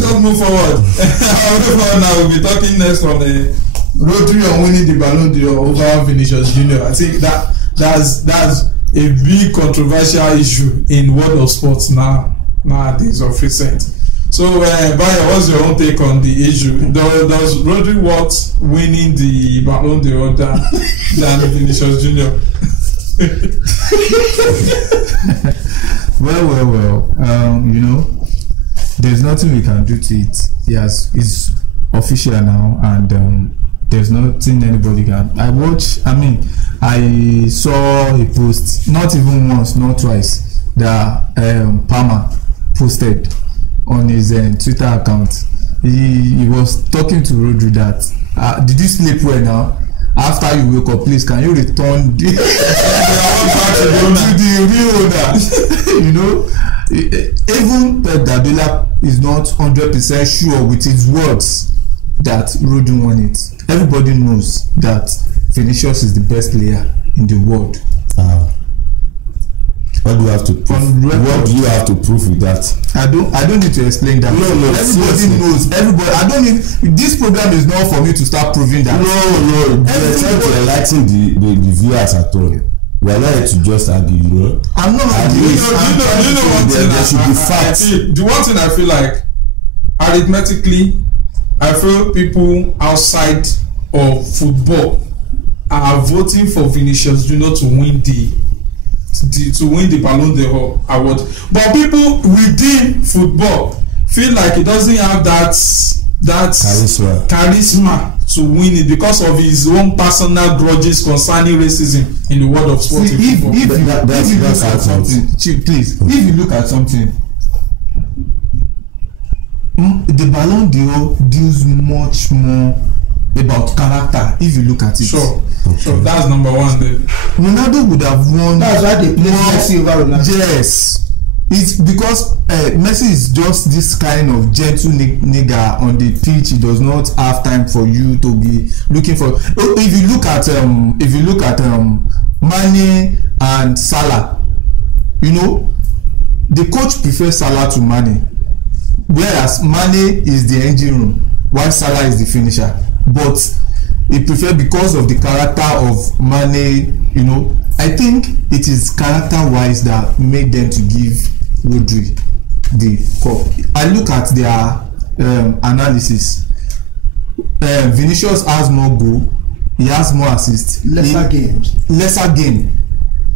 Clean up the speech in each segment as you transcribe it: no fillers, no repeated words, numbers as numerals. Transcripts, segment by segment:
let's just move forward. Now we'll be talking next on the Rodri on winning the Ballon d'Or over Vinicius Junior. I think that's a big controversial issue in world of sports nowadays of recent. So, Bayo, what's your own take on the issue? Does Rodri worth winning the Ballon d'Or than Vinicius Junior? Well. You know, there's nothing we can do to it. Yes, it's official now, and there's nothing anybody can. I saw a post, not even once, not twice, that Palmer posted on his Twitter account. He was talking to Rodri that did you sleep well now? After you wake up, please can you return the real owner? You know, even Pep Guardiola is not 100% sure with his words that Rodri won it. Everybody knows that Vinicius is the best player in the world. What do you have to prove? What do you have to prove with that? I don't need to explain that. No, everybody knows. Everybody. I don't need. This program is not for me to start proving that. No. We're trying to enlighten the viewers at home. We are not here to just argue, you know. I'm not arguing. You know one thing. There should be facts. The one thing I feel like, arithmetically, I feel people outside of football are voting for Vinicius Junior to win the Ballon d'Or award, but people within football feel like he doesn't have that charisma to win it because of his own personal grudges concerning racism in the world of sport. If you look at something, please, if you look at something, the Ballon d'Or deals much more about character. If you look at it, sure, that's number one. Then Ronaldo would have won. That's why they play Messi over Ronaldo. Yes, it's because Messi is just this kind of gentle nigger on the pitch. He does not have time for you to be looking for. If you look at Mane and Salah, you know, the coach prefers Salah to Mane, whereas Mane is the engine room while Salah is the finisher. But he prefer because of the character of Mane, you know. I think it is character-wise that made them to give Rodri the cup. I look at their analysis. Vinicius has more goal, he has more assists, lesser game.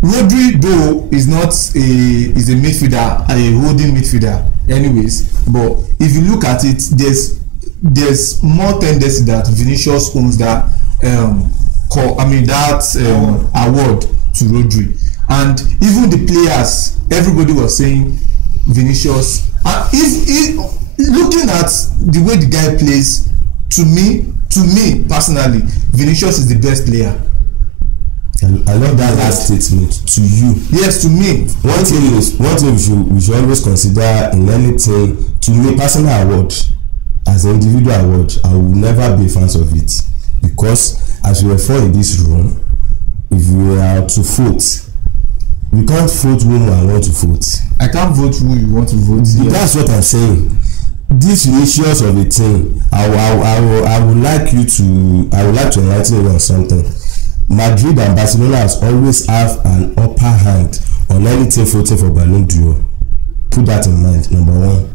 Rodri though is not a midfielder, a holding midfielder anyways, but if you look at it, there's more tendency that Vinicius owns that award to Rodri. And even the players, everybody was saying Vinicius. If looking at the way the guy plays, to me personally, Vinicius is the best player. I love that last statement. To you, yes, to me. One thing we should always consider in anything. To me, personal award, as an individual award, I will never be a fan of it, because as we refer in this room, if we are to vote, we can't vote when I want to vote. I can't vote who you want to vote. Yes. That's what I'm saying. This Vinicius of a thing, I would like to enlighten you on something. Madrid and Barcelona has always have an upper hand on anything voting for Ballon d'Or. Put that in mind, number one.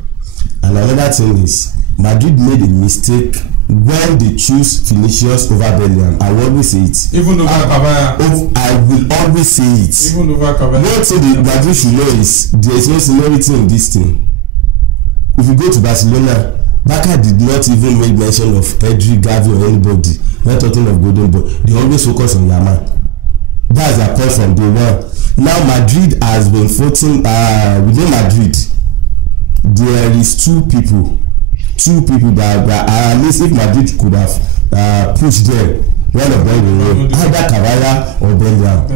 And another thing is, Madrid made a mistake when they choose Vinicius over Ballon. I will always say it. Even over Caballero. I will always say it. Even over Caballero. One thing that Madrid should know is there is no seniority in this thing. If you go to Barcelona, Barca did not even make mention of Rodri, Gavi or anybody. Not talking of Golden Ball. They always focus on Yamal. That's their point from day one. Now Madrid has been voting within Madrid. There is two people that at least if Madrid could have pushed them, one of them will win, either Caballero or Ballon.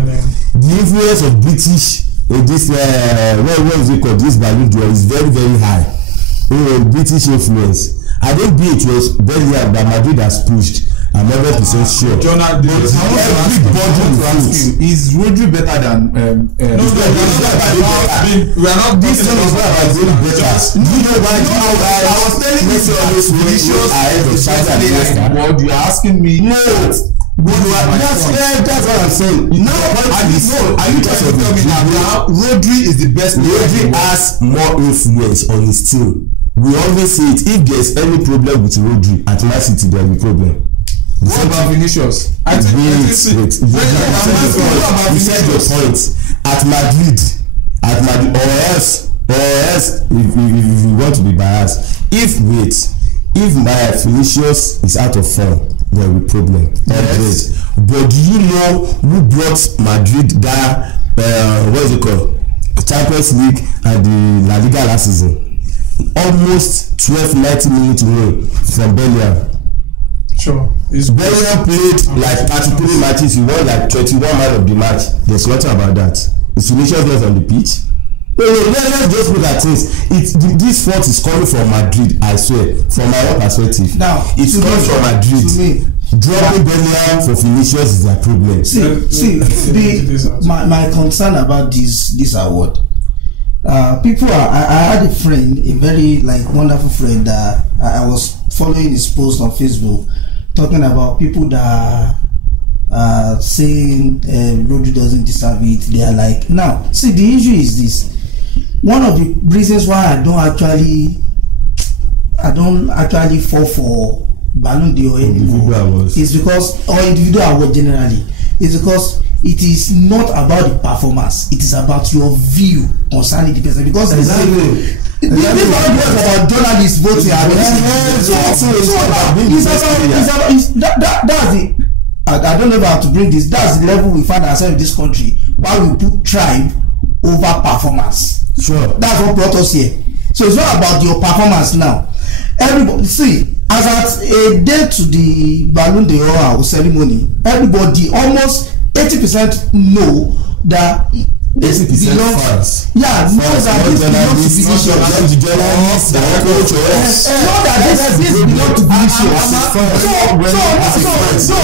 The influence of British in this what is it called, this Ballon d'Or is very, very high. British influence. I don't think it was Ballon that Madrid has pushed. I'm 100% sure. Everybody to ask you, is Rodri better than we are not This one is not about being better. You know why? I was telling you Vinicius ahead of best player in the world. You are asking me. No. That's what I'm saying. No, are you trying to tell me now Rodri is the best player? Rodri has more influence on his team. We always say it. If there's any problem with Rodri at Man City, there will be problem. What about Vinicius? You said your point. At Madrid, or else, if you want to be biased, if Vinicius is out of form, there will be problem. Yes. But do you know who brought Madrid that what is it called? Champions League and the La Liga last season? Almost 90 minutes win from Ballon. Sure. Ballon played like 33 matches. He won like 21 man of the match. There's nothing about that. Is Vinicius not on the pitch? No, let's just look at things. This fault is coming from Madrid, I swear, from my own perspective. Now, it's coming from Madrid. Dropping Ballon for Vinicius is their problem. My concern about this award. People are. I had a friend, a very wonderful friend that I was following his post on Facebook, talking about people that are saying Rodri doesn't deserve it. They are like, now see, the issue is this. One of the reasons why I don't actually fall for Ballon d'Or anymore is because, or individual award generally, is because it is not about the performance. It is about your view concerning the person. Because this is about journalists voting. That's it. I don't know how to bring this. That's the level we find ourselves in this country, why we put tribe over performance. Sure. That's what brought us here. So it's not about your performance now. Everybody, see, as at a day to the Ballon d'Or ceremony, everybody, almost 80% know that 80% fans. Yeah, knows that this belongs to Vinicius. Know that this belongs to Vinicius. So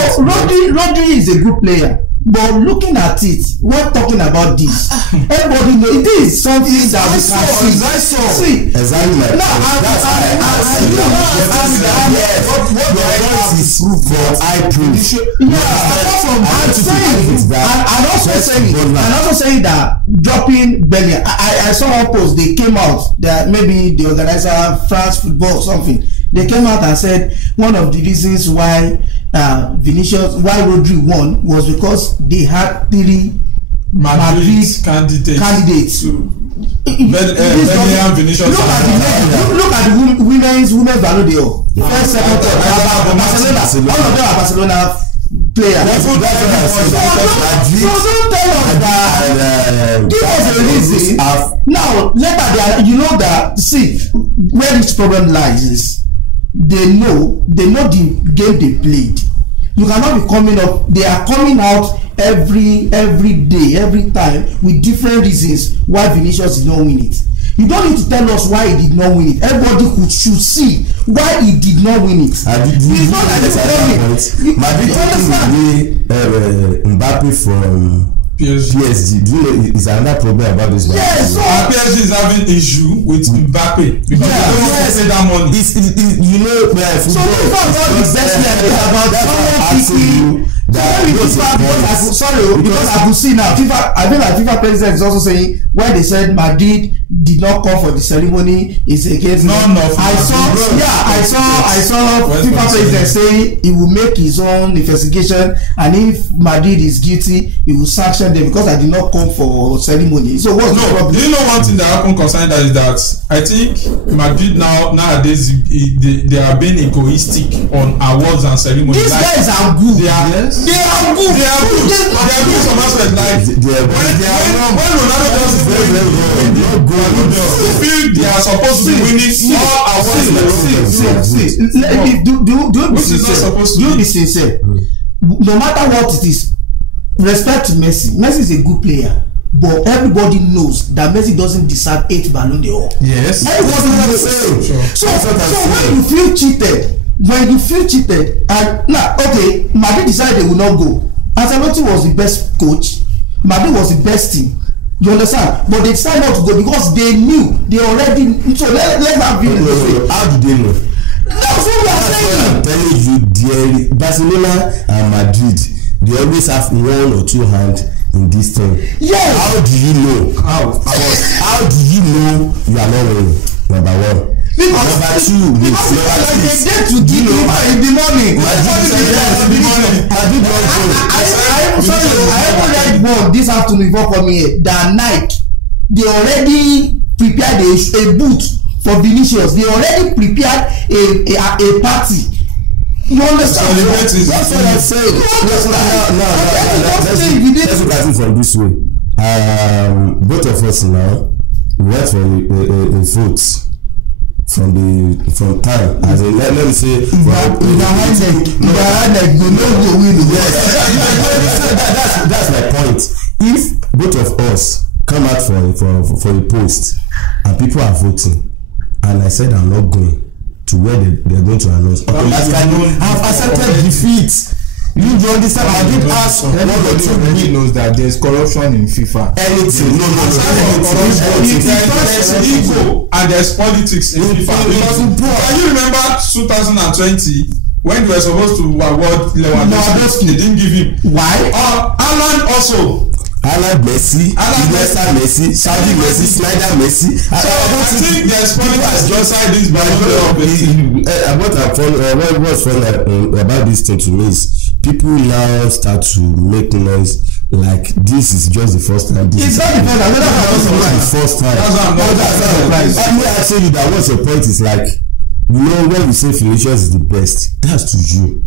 Rodri is a good player. But looking at it, we're talking about this. Everybody knows it is something that we can see. Exactly. Now, I'm also saying that dropping Ballon. I saw one post. They came out that maybe the organizer, France Football or something. They came out and said one of the reasons why why Rodri won was because they had 3 Madrid candidates. Vinicius. Look at the women's Ballon d'Or. First, second, third. Barcelona. All of them are Barcelona players. So don't tell us that. Give us a reason. Now, later, you know that. See, where this problem lies is they know the game they played. You cannot be coming up. They are coming out every day, every time with different reasons why Vinicius did not win it. You don't need to tell us why he did not win it. Everybody should see why he did not win it. It's not that Madrid Mbappe from PSG. Do you know is another problem about this? Yes, so PSG is having issue with Mbappe because they don't want to pay that money. So this is not about the best player. It's about someone picking. Because I could see now. I think like FIFA president is also saying when they said Madrid did not come for the ceremony, it's against. I saw FIFA president saying he will make his own investigation, and if Madrid is guilty, he will sanction them because I did not come for ceremony. So what's the problem? Do you know one thing that happened concerning that is that I think Madrid nowadays they are being egoistic on awards and ceremonies. These guys are good. They are good. They are good some aspect like when Ronaldo does very good, they feel they are supposed to be winning all awards. Do be sincere. No matter what it is, respect to Messi. Messi is a good player, but everybody knows that Messi doesn't deserve 8 Ballon d'Or. Yes. Everybody knows. So when you feel cheated, when you feel cheated, and now okay, Madrid decided they will not go. Ancelotti was the best coach. Madrid was the best team. You understand? But they decided not to go because they knew they already. So let's not be in this way. How do they know? That's what we are saying. I'm telling you, dear, Barcelona and Madrid, they always have one or two hands in this thing. Yes. How do you know? How do you know you are not winning? Number one. Number two, they get to give you in the morning. I even read one this afternoon before coming here that Nike they already prepared a boot for Vinicius. They already prepared a party. You understand? That's what I'm saying. Let's look at it from this way. Both of us now went for a vote from time as in let me say that's my point. If both of us come out for a post and people are voting and I said I'm not going to where they're going to announce I've accepted defeat. You understand? I did ask one or two people knows that there's corruption in FIFA. Anything. No. There's ego and there's politics in FIFA. Can you remember 2020 when they were supposed to award Lewandowski? They didn't give him. Why? Alan also. Alan Messi, Iniesta Messi, Xavi Messi, Snyder Messi. So I think there's politics inside this Ballon. What's fun about this thing to me is people now start to make noise like this is just the first time. It's not the first time. That's the first time. That's why I tell you that what's your point is like, you know, when you say Vinicius is the best, that's to you.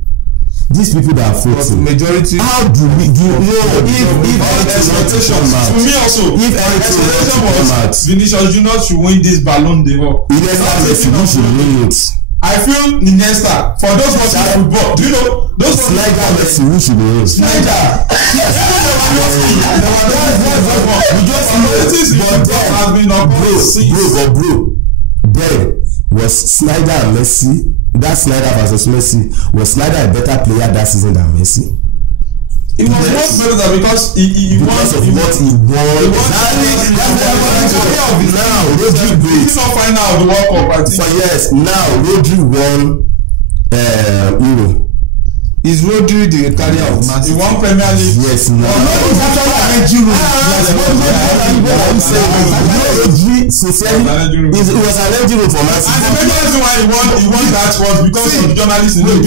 These people that are voting, majority. How do we do? No, if expectation to me also, if expectation was Vinicius Junior should win this Ballon d'Or. Iniesta should win it. I feel Iniesta for those watching football. Do you know those? Snyder Messi who should win? Snyder. We just noticed has been bro. Then was Snyder and Messi. That Snyder versus Messi, was Snyder a better player that season than Messi? It was much better because he won. Because of what he won. Now Rodri great. He's not final of the World Cup, I think. For yes, now Rodri won Euro. Is Rodri the carrier of Man City? He won Premier League. Yes, now. Rodri sincerely it was an Euro for Man City. And the main reason why he won that was because of the journalists in the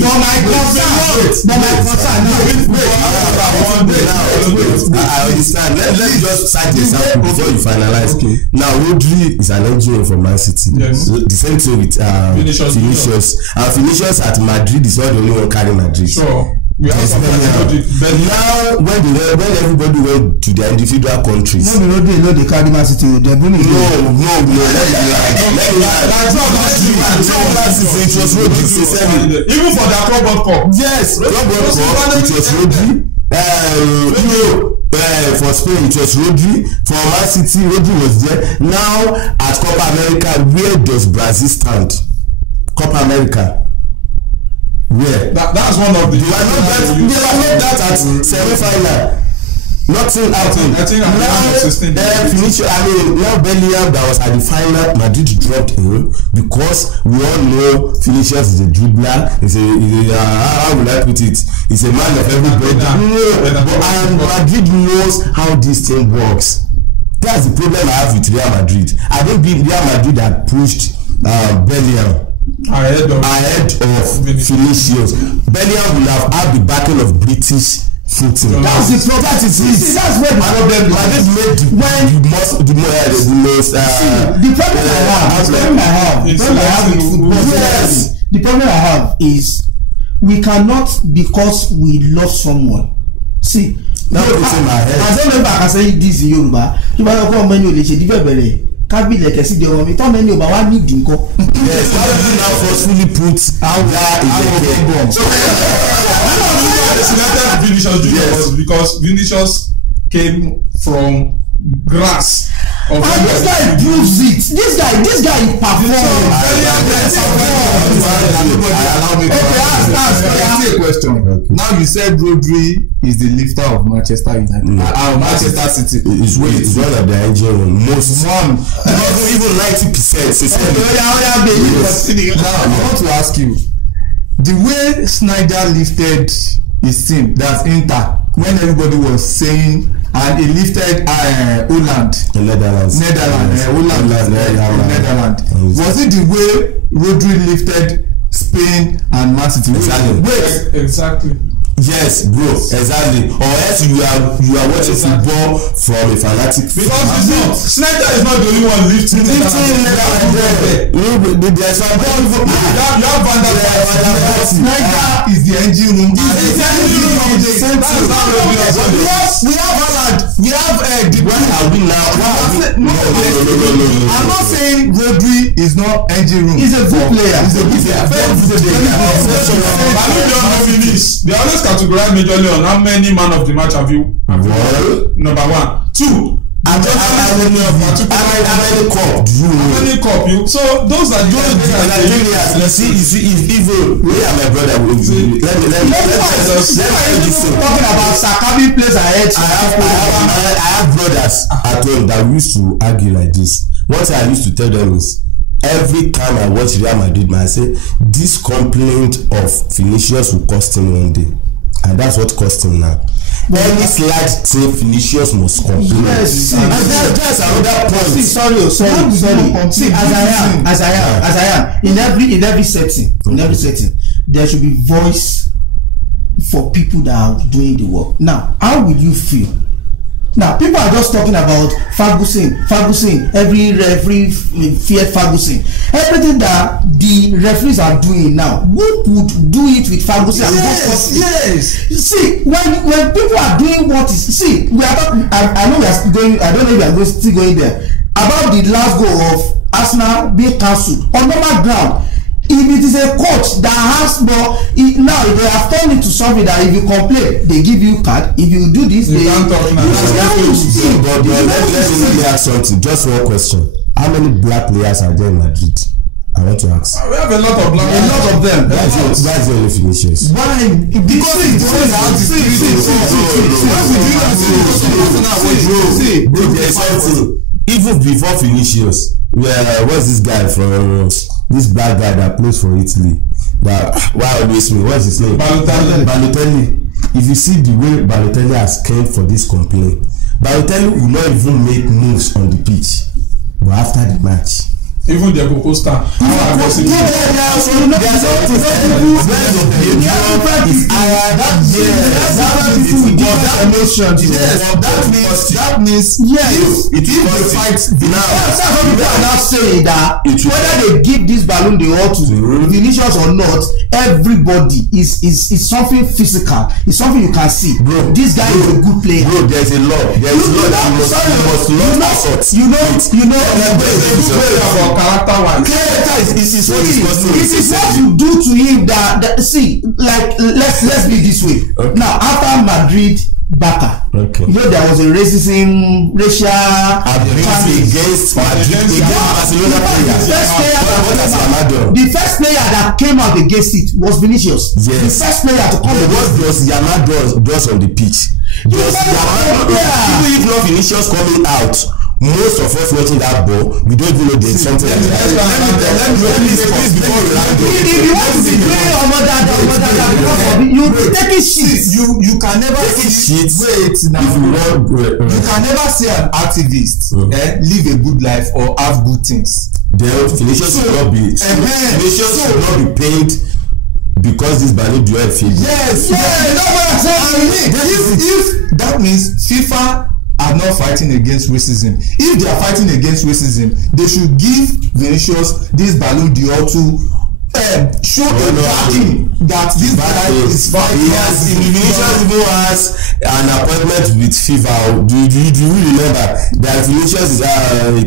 I understand. Let's just cite the example before you finalize. Okay. Now Rodri is an Euro for Man City. Yes. The same thing with Vinicius. And Vinicius at Madrid is not the only one carrying Madrid. Sure. We have but now when everybody went to their individual countries. No, they carry Man City. No. It was Rodri. Even for the Club World Cup. Yes, Club World Cup. It was Rodri. For Spain it was Rodri. For Man City, Rodri was there. Now at Copa America, where does Brazil stand? Copa America. Where? That's one of the. They were not that at semi-final. Nothing happened. I think now Vinicius, now Ballon that was at the final, Madrid dropped him because we all know Vinicius is a dribbler. How will I put it? He's a man of everybody. And Madrid knows how this thing works. That's the problem I have with Real Madrid. I don't believe Real Madrid that pushed Ballon ahead of Vinicius. Ballon will have had the battle of British footing. That's the problem. That's where the problem Madrid made the problem I have is we cannot, because we love someone. See, I don't remember I can say this in Yoruba. You might not come when you lè kábílẹ̀ kẹ̀sí di ọmọ mi tọ́ mẹ́ni ò bá wá ní ìdínkọ́. Yes, how do you now forcefully put out that in so I selected Vinicius Junior because Vinicius came from grass. And this guy proves it. This guy performs. a question. Okay. Now you said Rodri is the lifter of Manchester United. Manchester City. It's one of the engine room. Most one. Even 90%. Now I want to ask you, the way Snyder lifted his team, that's Inter, when everybody was saying, and he lifted Holland, Netherlands. Was it the way Rodri lifted Spain and Man City? Exactly. Yes, bro, exactly. Or else you are watching football from a fanatic. Because you see, Snyder is not the only one lifting. There's some ball. You have Van der Vaart. Snyder is the engine room. We have Haaland. We have where are we now? No. I'm not saying Rodri is not engine room. He's a good player. They always categorize majorly on how many man of the match have you won. Number one. Two. How many cup you? So those are you see even we are my brother. Let me talking about Sakabi plays ahead. I have brothers at home that used to argue like this. What I used to tell them is, every time I watch Real Madrid, I say this complaint of Vinicius will cost him one day, and that's what cost him now. Any slight say Vinicius must complain. Yes, and that's another point. See, sorry. See, as I am in every setting, there should be voice for people that are doing the work. Now, how will you feel? Now, people are just talking about Ferguson. Every referee feared Ferguson. Everything that the referees are doing now, who could do it with Ferguson? Yes. See, when people are doing what is, see, we are talking. I know we are going. I don't know if we are still going there about the last goal of Arsenal being cancelled on normal ground. If it is a coach that has more, now they have turned into something that if you complain, they give you card. If you do this, they can't talk now. But let me ask something. Just one question. How many black players are there in Madrid? I want to ask. We have a lot of black players. A lot of them. That's the only Vinicius. Why? Because even before Vinicius, what's this guy from this black guy that plays for Italy? What's his name? Balotelli. If you see the way Balotelli has came for this complaint, Balotelli will not even make moves on the pitch, but after the match, even the Costa. That means yes. It will fight now. People are now saying that whether they give this Ballon d'Or to Vinicius or not, everybody is something physical. It's something you can see. Bro, this guy is a good player. Bro, there's a law. Character is what is costing. This is what you do to him that see, like let's be this way. Okay. Now after Madrid, Barca. Okay. You know there was a racial against Barcelona players. The first player that came out against it was Vinicius. Yes. The first player to come. What does Yamal does on the pitch? Even if not Vinicius coming out, most of us watching that ball, we don't even know there's something like that. Let me say this before we land. If you want to be playing that, you take shit. You can never take shit. Wait now. You can never say an activist live a good life or have good things. Then Vinicius should not be. Vinicius should not be paid because this Ballon d'Or failed. Yes. If that means FIFA are not fighting against racism. If they are fighting against racism, they should give Vinicius this Ballon d'Or to show everybody that this guy is fighting. Vinicius even has an appointment with FIFA. Do you remember that Vinicius is I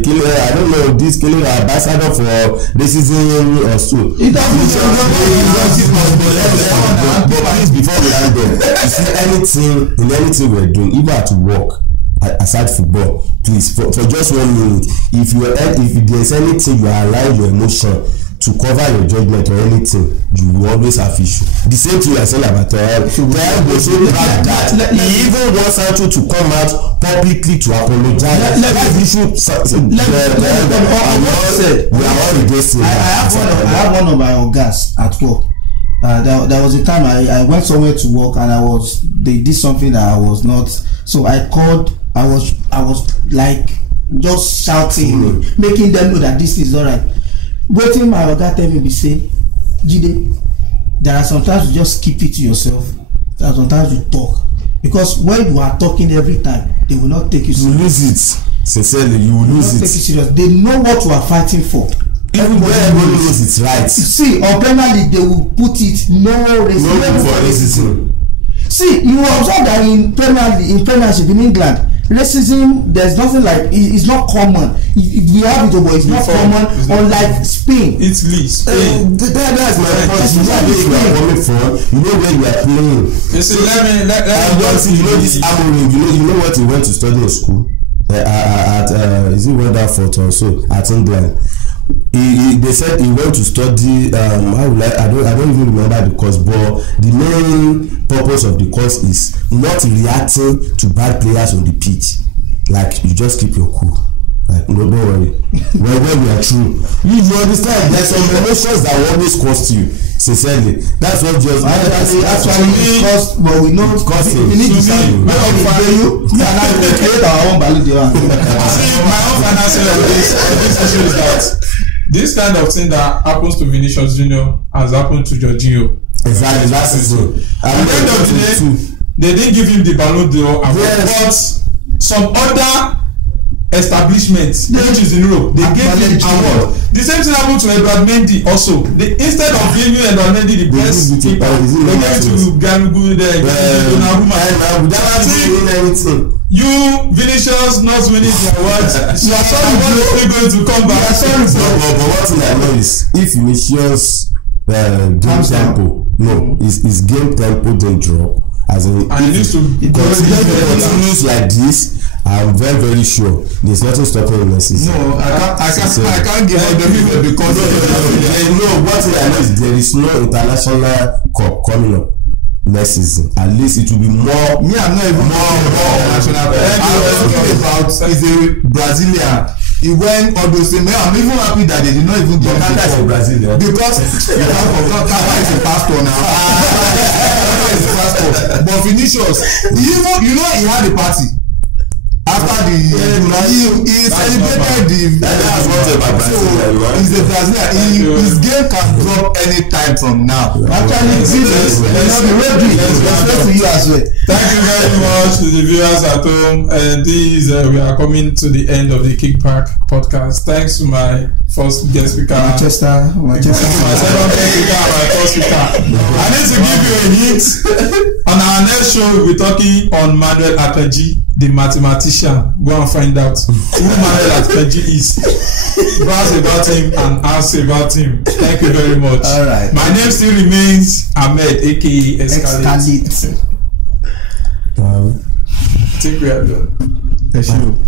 don't know, this killing ambassador for racism or so. But please, before we land there, you see anything we're doing, even at work, aside football, please for just 1 minute, if there's anything you allow your emotion to cover your judgment or anything, you will always have issue. The same thing I said about Traore was so bad that he even wants Sancho to come out publicly to apologize. I have one of my ogas at work. There was a time I went somewhere to work and they did something that I was not. So I called. I was like just shouting, making them know that this is alright. Waiting, my oga tell me, say, Jide, there are sometimes you just keep it to yourself. There are sometimes you talk, because when you are talking every time, they will not take you serious. You lose it. Sincerely, you will lose it. Take you serious. They know what you are fighting for. Even when everyone knows it's right. See, on Premier League, they will put it no racism. See, you observe that in Premiership in England, racism, there's nothing like it's not common. We have it, but it's not common. Unlike Spain, Italy, Spain. That's my point. You know where you are coming from. You know where you are playing. You see, let me you know this Amorim. You know what he went to study in school at is it Wonderford or so at England. They said he went to study I don't even remember the course, but the main purpose of the course is not reacting to bad players on the pitch. Like, you just keep your cool. Like, no, don't worry. when we are true, you understand there's some emotions that will always cost you. Sincerely, that's what just actually cost, but we know it's costing. We need to see my own financial of this issue is that this kind of thing that happens to Vinicius Junior has happened to Jorginho. Exactly, that's it. At the end of the day, they didn't give him the Ballon d'Or, but some other establishments, which is in Europe, they gave him award. The same thing happened to Edouard Mendy also. Instead of giving Edouard Mendy the best keeper, they gave it to Ganugu Donnarumma. You, Vinicius, not winning the awards. You are sorry, bro. Going to come back. But what thing I know is, if Vinicius game tempo, his game tempo don't drop. As in, and it needs to continues like this, I'm very, very sure there's nothing stopping Messi. No, I can't give up the people because what I know is there is no international cup coming up next season. At least it will be more. Me, I'm not even more international. I'm talking about is a Brazilian. He went all those things. I'm even happy that they did not even get Tata is a Brazilian because Tata is a pastor now. Tata is a pastor. But Vinicius, he had a party. After he celebrated he's a Brazilian. His game can drop anytime from now. Actually, this is Rodri. Respect to you as well. Thank you very much to the viewers at home. And we are coming to the end of the Kickback podcast. Thanks to my first guest speaker, Manchester. My second guest speaker, my first speaker. I need to give you a hint. On our next show, we'll be talking on Manuel Akanji, the mathematician. Go and find out who Manuel Akanji is. Browse about him and ask about him. Thank you very much. All right. My name still remains Ahmed, aka Escalate. Escalate. I think we are done. Thank you.